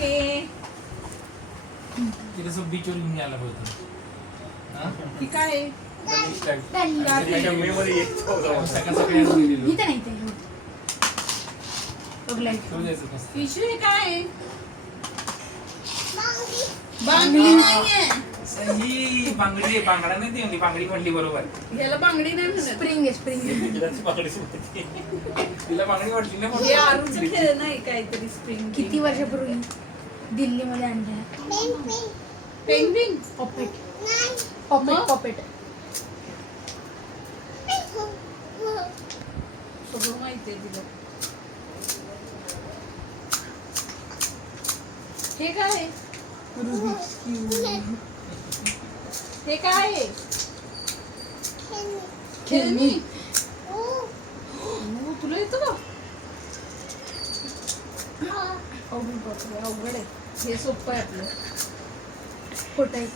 हे तिला सब बीचवर घेऊन यायला पाहिजे. ही काय आहे? सकाळ सकाळी आणून दिलेलं. इथे नाही ते बघ लाईट ठेवून द्यायचं मस्त. पिशवी हे काय आहे? बांगडी नाहीये. ही बांगडी आहे, बांगडा नाही ती म्हणली, बांगडी म्हणली बरोबर. याला बांगडी नाही म्हणत. स्प्रिंग आहे स्प्रिंग तिला बांगडी वाटली ना हे आरूचं खेळ नाही काहीतरी स्प्रिंग. किती वर्षापूर्वी दिल्लीमध्ये आणलं पेंग्विन. पॉपेट मग? पॉपेट सगळं माहिती आहे तिला. हे काय आहे? हे काय आहे? खेळणी. तुला येतं का? अवघड आहे. हे सोपं आहे आपलं. खोटं आहे